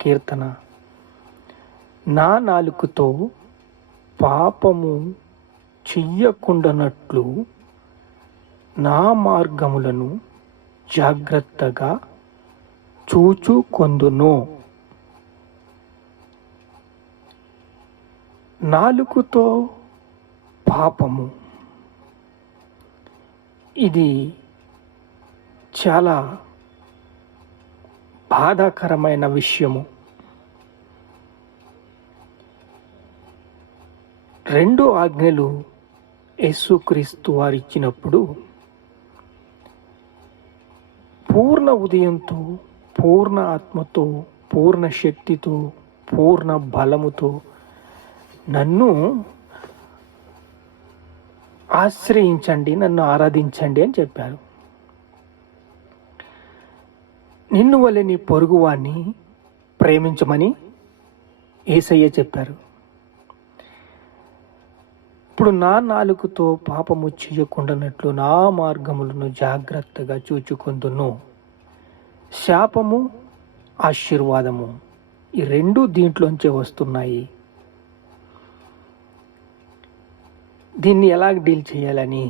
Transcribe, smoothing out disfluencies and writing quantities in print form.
కీర్తన. నా నాలుకతో పాపము చెయ్యకుండానట్లు నా మార్గములను జాగ్రత్తగా చూచుకొందును. నాలుకతో పాపము, ఇది చాలా బాధాకరమైన విషయము. రెండు ఆజ్ఞలు యేసుక్రీస్తు వారు ఇచ్చినప్పుడు పూర్ణ ఉదయంతో, పూర్ణ ఆత్మతో, పూర్ణ శక్తితో, పూర్ణ బలముతో నన్ను ఆశ్రయించండి, నన్ను ఆరాధించండి అని చెప్పారు. నిన్ను వలె నీ పొరుగువాన్ని ప్రేమించమని యేసయ్య చెప్పారు. ఇప్పుడు నా నాలుకతో పాపము చేయకుండానట్లు నా మార్గములను జాగ్రత్తగా చూచుకొందును. శాపము, ఆశీర్వాదము, ఈ రెండు దీంట్లోంచే వస్తున్నాయి. దీన్ని ఎలా డీల్ చేయాలని